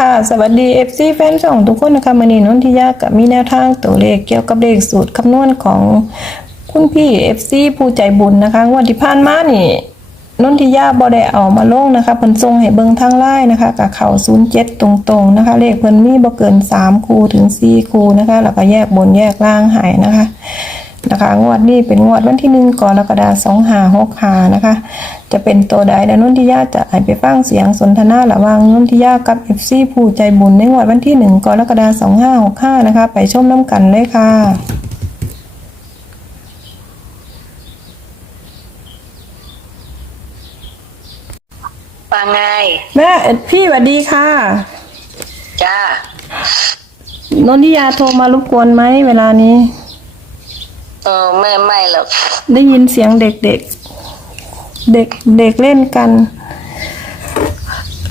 ค่ะ สวัสดี FC แฟนช่องทุกคนนะคะมันนี้นนทิยากับมีแนวทางตัวเลขเกี่ยวกับเลขสูตรคำนวณของคุณพี่ FC ผู้ใจบุญนะคะงวดที่ผ่านมานี่นนทิยาบ่ได้เอามาลงนะคะเพิ่นส่งให้เบิ่งทางไลน์นะคะกับเข่า07 ตรงๆนะคะ เลขเพิ่นมีบ่เกิน 3 คูถึง 4 คูนะคะ แล้วก็แยกบนแยกล่างให้นะคะ นะคะ งวดนี้เป็นงวดวันที่หนึ่งกรกฎาสองหาหกหานะคะ จะเป็นตัวใดนะนุ่นทิยาจะให้ไปฟังเสียงสนทนาระหว่างนุ่นทิยากับเอฟซีผู้ใจบุญในงวดวันที่หนึ่งกรกฎาสองห้าหกห้านะคะ ไปชมน้ำกันเลยค่ะว่าไงแม่พี่สวัสดีค่ะ จ้านนทิยาโทรมารบกวนไหมเวลานี้ เออไม่ไม่หรอกได้ยินเสียงเด็กเด็กเด็กเด็กเล่นกัน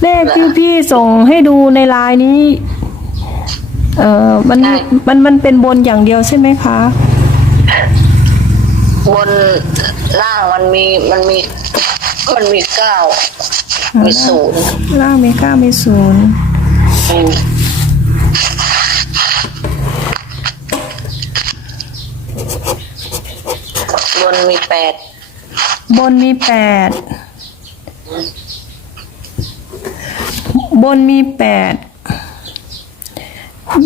เลขที่พี่ส่งให้ดูในไลน์นี้ เอ่อมันมันมันเป็นบนอย่างเดียวใช่ไหมคะ บนล่างมันมีมันมีมันมีเก้ามีศูนย์ล่างมีเก้ามีศูนย์อืม บนมีแปดบนมีแปดบนมีแปด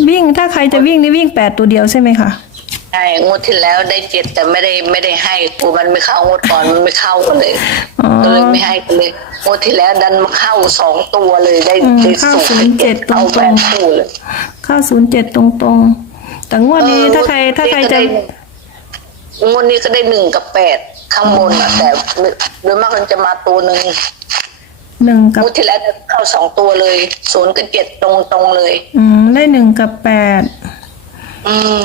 วิ่งถ้าใครจะวิ่งนี่วิ่งแปดตัวเดียวใช่ไหมคะใช่งวดที่แล้วได้เจ็ดแต่ไม่ได้ไม่ได้ให้กูมันไม่เข้างวดก่อนมันไม่เข้ากันเลยอ๋อก็เลยไม่ให้กันเลยงวดที่แล้วดันมาเข้าสองตัวเลยได้อืมได้เข้าสูง07เอาตรงๆแปดคู่เลยเข้าศูนย์เจ็ดตรงๆแต่งวดนี้เออถ้าใครถ้าใครจะ งวดนี้ก็ได้หนึ่งกับแปดข้างบนอะแต่โดยมากมันจะมาตัวหนึ่งหนึ่งกับ งวดที่แล้วเข้าสองตัวเลยศูนย์กับเจ็ดตรงตรงๆเลย อืมได้หนึ่งกับแปดอืม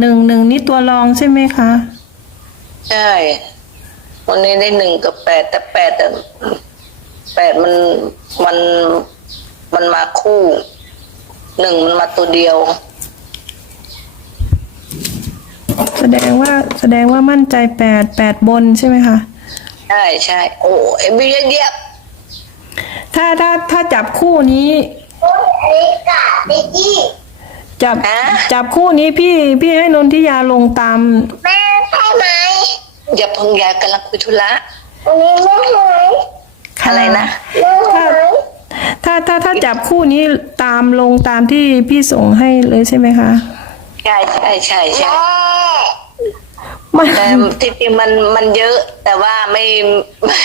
หนึ่งหนึ่งนี่ตัวรองใช่ไหมคะ ใช่วันนี้ได้หนึ่งกับแปดแต่แปดอะแปดมันมันมันมาคู่หนึ่งมันมาตัวเดียว แสดงว่าแสดงว่ามั่นใจแปดแปดบนใช่ไหมคะใช่ใช่โอ้เอ็มบีเดียบถ้าถ้าถ้าจับคู่นี้จับฮะจับคู่นี้พี่พี่ให้นนทิยาลงตามแม่ใช่ไหมอย่าเพิ่งอยากำลังคุยธุระวันนี้แม่หายอะไรนะแม่หายถ้าถ้าถ้าจับคู่นี้ตามลงตามที่พี่ส่งให้เลยใช่ไหมคะ ใช่ใช่ใช่ใช่แม่ไม่แต่ที่จริงมันมันเยอะแต่ว่าไม่ไม่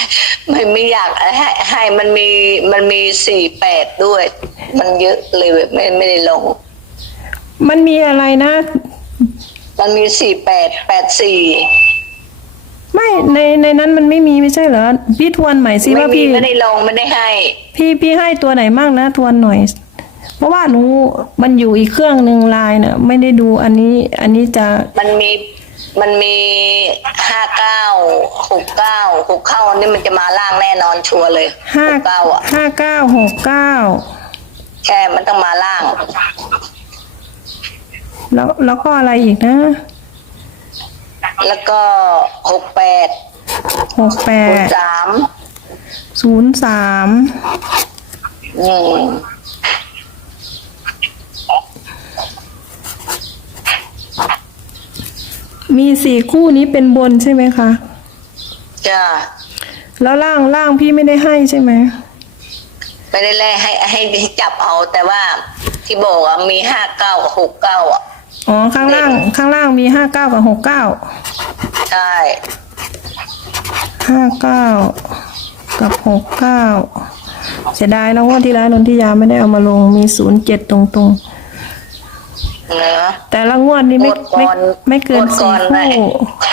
ไม่ไม่อยากให้ให้มันมีมันมีสี่แปดด้วย มันเยอะเลยไม่ไม่ได้ลง มันมีอะไรนะ มันมีสี่แปดแปดสี่ไม่ในในนั้นมันไม่มีไม่ใช่เหรอพี่ทวนใหม่สิไม่ว่ามีพี่ ไม่ได้ลงไม่ได้ให้ พี่พี่ให้ตัวไหนมั่งนะ ทวนหน่อย เพราะว่าหนูมันอยู่อีกเครื่องหนึ่งไลน์เนะไม่ได้ดูอันนี้อันนี้จะมันมีมันมีห้าเก้าหกเก้าหกเข้าอันนี้มันจะมาล่างแน่นอนชัวร์เลยห้าหกเก้าอะห้าเก้าหกเก้าใช่มันต้องมาล่าง แล้วแล้วก็อะไรอีกนะ แล้วก็หกแปดหกแปหกดสามศูนย์สามอืม มีสี่คู่นี้เป็นบนใช่ไหมคะ จ้าแล้วล่างล่างพี่ไม่ได้ให้ใช่ไหมไม่ได้แลกให้ให้ให้จับเอาแต่ว่าที่บอกว่ามีห้าเก้าหกเก้าอะ อ๋อข้างล่าง ข้างล่างมีห้าเก้ากับหกเก้าใช่ห้าเก้ากับหกเก้าเสียดายนะว่าที่ร้านนนทิยาไม่ได้เอามาลงมีศูนย์เจ็ดตรงต รงเนอะๆแต่ละงวดนี้ไม่งวดก่ไม่อนไม่เกินงวดสี่อนได้คู่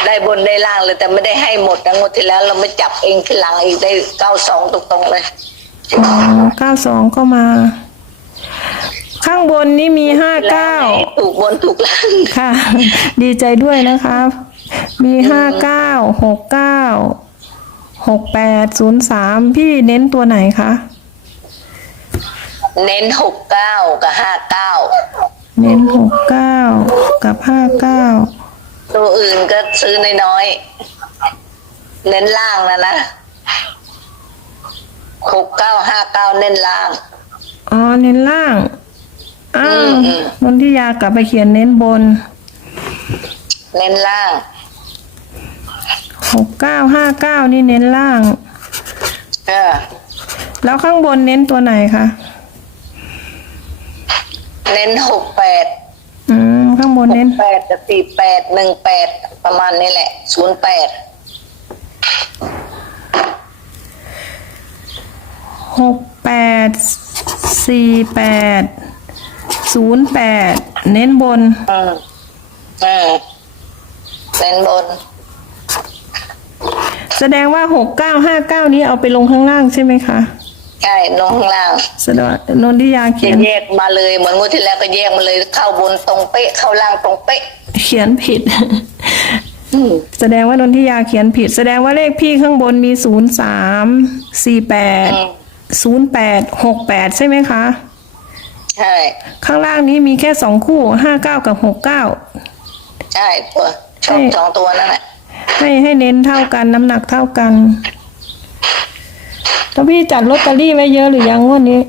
ได้บนได้ล่างเลยแต่ไม่ได้ให้หมดนะงวดที่แล้วเราไม่จับเองที่หลังอีกได้เก้าสองตรงๆเลยเก้าสองก็มา ข้างบนนี้มีห้าเก้าถูกบนถูกล่างค่ะ ดีใจด้วยนะคะมีห้าเก้าหกเก้าหกแปดศูนย์สามพี่เน้นตัวไหนคะ เน้นหกเก้ากับห้าเก้า เน้นหกเก้ากับห้าเก้าตัวอื่นก็ซื้อน้อยๆ เน้นล่างนะนะหกเก้าห้าเก้าเน้นล่าง อ๋อ เน้นล่าง อ้าวอืมอืมนนทิยากลับไปเขียนเน้นบนเน้นล่าง หกเก้าห้าเก้านี่เน้นล่าง เออ แล้วข้างบนเน้นตัวไหนคะ เน้นหกแปดอืมข้างบนหเน้กนแปดกับสี่แปดหนึ่งแปดประมาณนี้แหละศูนย์แปดหกแปดสี่แปดศูนย์แปดเน้นบนอืมเออเน้นบน แสดงว่าหกเก้าห้าเก้านี้เอาไปลงข้างล่างใช่ไหมคะ ใช่ลงข้างล่างแสดงว่านนทิยาเขีจะยน แยกมาเลยเหมือนงวดที่แล้วก็แยกมาเลยเข้าบนตรงเป๊ะเข้าล่างตรงเป๊ะเขียนผิด อืมแสดงว่านนทิยาเขียนผิด แสดงว่าเลขพี่ข้างบนมีศูนย์สามสี่แปดอืมศูนย์แปดหกแปดใช่ไหมคะ ใช่ข้างล่างนี้มีแค่สองคู่ห้าเก้ากับหกเก้า ใช่ตัวสองใช่ สองตัวนั่นแหละให้ให้เน้นเท่ากันน้ำหนักเท่ากัน แล้วพี่จัดลอตเตอรี่ไว้เยอะหรือยังงวดนี้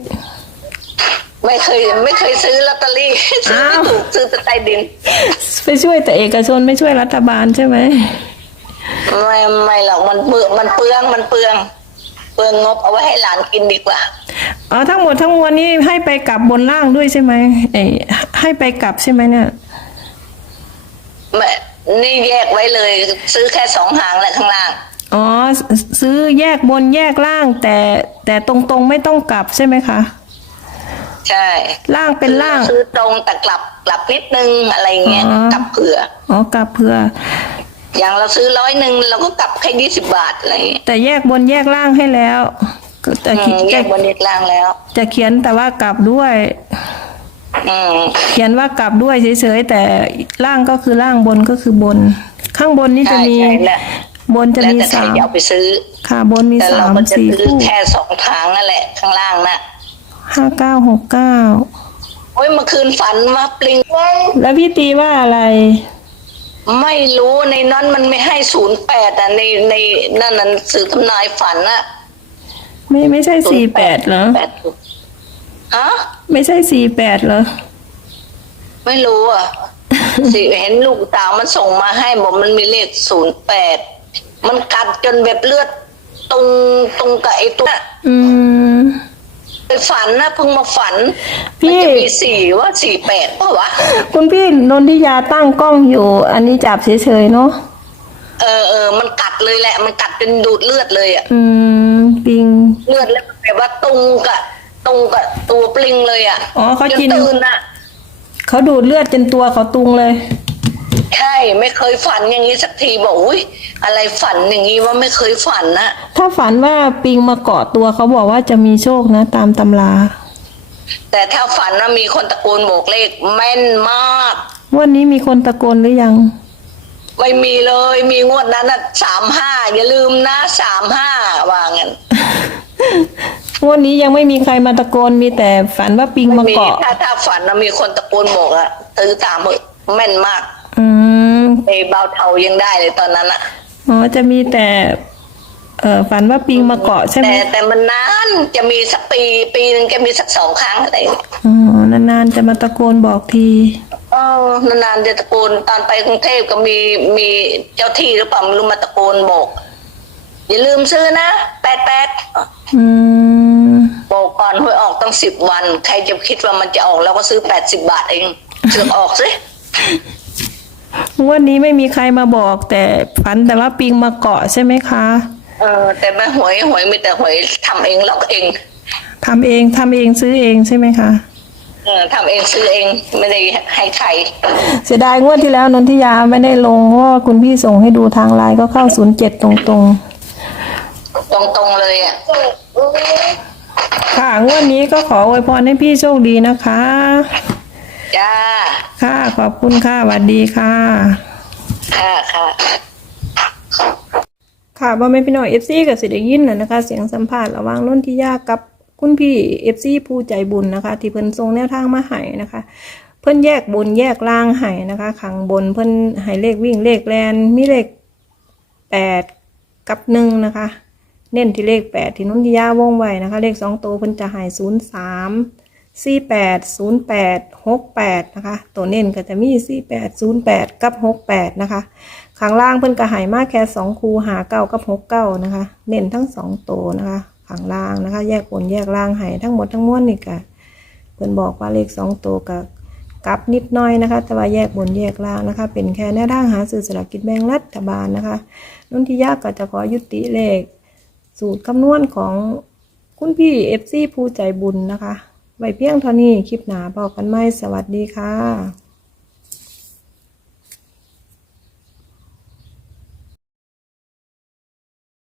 ไม่เคยไม่เคยซื้อลอตเตอรี่ซื้อไม่อ้าวถูกซื้อแต่ใต้ดิน ไปช่วยแต่เอกชนไม่ช่วยรัฐบาลใช่ไหมไม่ไม่หรอกมันเปลืองมันเปลืองมันเปลือง เปลืองงบเอาไว้ให้หลานกินดีกว่าอ๋อทั้งหมดทั้งมวลนี้ให้ไปกลับบนล่างด้วยใช่ไหมเอยให้ไปกลับใช่ไหมเนี่ยไม่นี่แยกไว้เลย ซื้อแค่สองหางแหละข้างล่าง อ๋อซซื้อแยกบนแยกล่าง แต่แต่ตรงๆไม่ต้องกลับใช่ไหมคะ ใช่ล่างเป็นล่าง ซื้อตรงแต่กลับกลับนิดนึงอะไรเงี้ยอ๋อกลับเผื่ออ๋อกลับเพื่ออย่างเราซื้อร้อยหนึ่งเราก็กลับแค่ยี่สิบบาทอะไรเงี้ยแต่แยกบนแยกล่างให้แล้วก็แต่อืคิดมแยจะกบนแยกล่างแล้ว จะเขียนแต่ว่ากลับด้วยอืมเขียนว่ากลับด้วยเฉยๆแต่ล่างก็คือล่างบนก็คือบน ข้างบนนี่จะใช่มีใช่แหละ บนจะแล้วมีแต่ใครสามจะเอาไปซื้อ ค่ะ บนมีแต่สาเรามก็จะสี่ซื้อคู่แค่สองทางนั่นแหละ ข้างล่างน่ะห้าเก้าหกเก้าโอ้ยเมื่อคืนฝันมาปลิง แล้วพี่ตีว่าอะไร ไม่รู้ในนั้นมันไม่ให้ศูนย์แปดอะในในนั่นนั้นสื่อทำนายฝันอะไม่ไม่ใช่สี่แปดเหรอแปดฮะไม่ใช่สี่แปดเหรอไม่รู้อะ สิเห็นลูกสาวมันส่งมาให้บอกมันมีเลขศูนย์แปด มันกัดจนแบบเลือด ตรงตรงกับไอ้ตัวอืม ไปฝันนะเพิ่งมาฝันพี่ มันจะมีสี่ว่าสี่แปดป่ะวะคุณพี่นนทิยาตั้งกล้องอยู่ อันนี้จับเฉยๆเนาะเออเออมันกัดเลยแหละ มันกัดจนดูดเลือดเลยอะอืมปิง เลือดแล้วแบบว่าตรงกับตรงกับตัวปลิงเลยอะอ๋อเขาจนกิน ตื่นอะเขาดูดเลือดจนตัวเขาตุงเลย ใช่ไม่เคยฝันอย่างนี้สักทีบอกอุ้ยอะไรฝันอย่างนี้ว่าไม่เคยฝันนะถ้าฝันว่าปิงมาเกาะตัวเขาบอกว่าจะมีโชคนะ ตามตำรา แต่ถ้าฝันว่ามีคนตะโกนบอกเลขแม่นมากวันนี้มีคนตะโกนหรือยังไม่มีเลยมีงวดนั้นสามห้าอย่าลืมนะสามห้าว่างั้นวันนี้ยังไม่มีใครมาตะโกนมีแต่ฝันว่าปิงไม่มามีเกาะถ้าถ้าฝันว่ามีคนตะโกนบอกอะตื้อตามเถอะแม่นมาก อืมไอ้เบาเทายังได้เลยตอนนั้นอะอ๋อจะมีแต่ เอ่อฝันว่าปิงมาเกาะใช่ไหมแต่แต่มันนานจะมีสักปีปีหนึ่งจะมีสักสองครั้งอะไรอย่างเงี้ยอ๋อนานๆจะมาตะโกนบอกที เออนานๆจะตะโกนตอนไปกรุงเทพก็มีมีเจ้าที่หรือเปล่าไม่รู้มาตะโกนบอก อย่าลืมซื้อนะแปดแปดอืมบอกก่อนหวยออกตั้งสิบวัน ใครจะคิดว่ามันจะออกแล้วก็ซื้อแปดสิบบาทเองเสือกออกสิ งวันนี้ไม่มีใครมาบอก แต่ฝันแต่ว่าปิงมาเกาะใช่ไหมคะ เออแต่แม่หวยหวยมีแต่หวยทำเองล็อกเองทำเองทำเองซื้อเองใช่ไหมคะ เออทำเองซื้อเองไม่ได้ให้ใครเสียดายงวดที่แล้วนนทิยาไม่ได้ลงเพราะว่าคุณพี่ส่งให้ดูทางไลน์ก็เข้าศูนย์เจ็ดตรงตรงๆเลยอะๆ ค่ะ งวดนี้ก็ขออวยพรให้พี่โชคดีนะคะ จ้า ค่ะขอบคุณค่ะสวัสดีค่ะ ค่ะค่ะ ค่ะบ่แม่นพี่น้อง FC กับสิได้ยินน่ะนะคะ เสียงสัมภาษณ์ระหว่างนนทิยากับคุณพี่ FC ผู้ใจบุญนะคะ ที่เพิ่นส่งแนวทางมาให้นะคะ เพิ่นแยกบนแยกล่างให้นะคะขังบนเพิ่นให้เลขวิ่งเลขแลนมีเลขแปดกับหนึ่งนะคะ เน้นที่เลขแปดที่นนทิยาวงไว้นะคะ เลขสองตัวเพิ่นจะให้ศูนย์สาม สี่แปดศูนย์แปดหกแปดนะคะ ตัวเน้นก็จะมีสี่แปดศูนย์แปดกับหกแปดนะคะ ข้างล่างเพิ่นก็ใหายมากแค่สองคูหาเก้ากับหกเก้านะคะ เน้นทั้งสองตัวนะคะ ข้างล่างนะคะ แยกบนแยกล่างหายทั้งหมดทั้งมวลนี่ก็เพิ่นบอกว่าเลขสองตัวกับกลับนิดน้อยนะคะ แต่ว่าแยกบนแยกล่างนะคะ เป็นแค่แนวทางหาซื้อสลากกินแบ่งรัฐบาลนะคะนุ่นที่ยากก็จะขอยุติเลข สูตรคำนวณของคุณพี่เอฟซีผู้ใจบุญนะคะ ไว้เพียงเท่านี้คลิปหนาบอกกันไหมสวัสดีค่ะ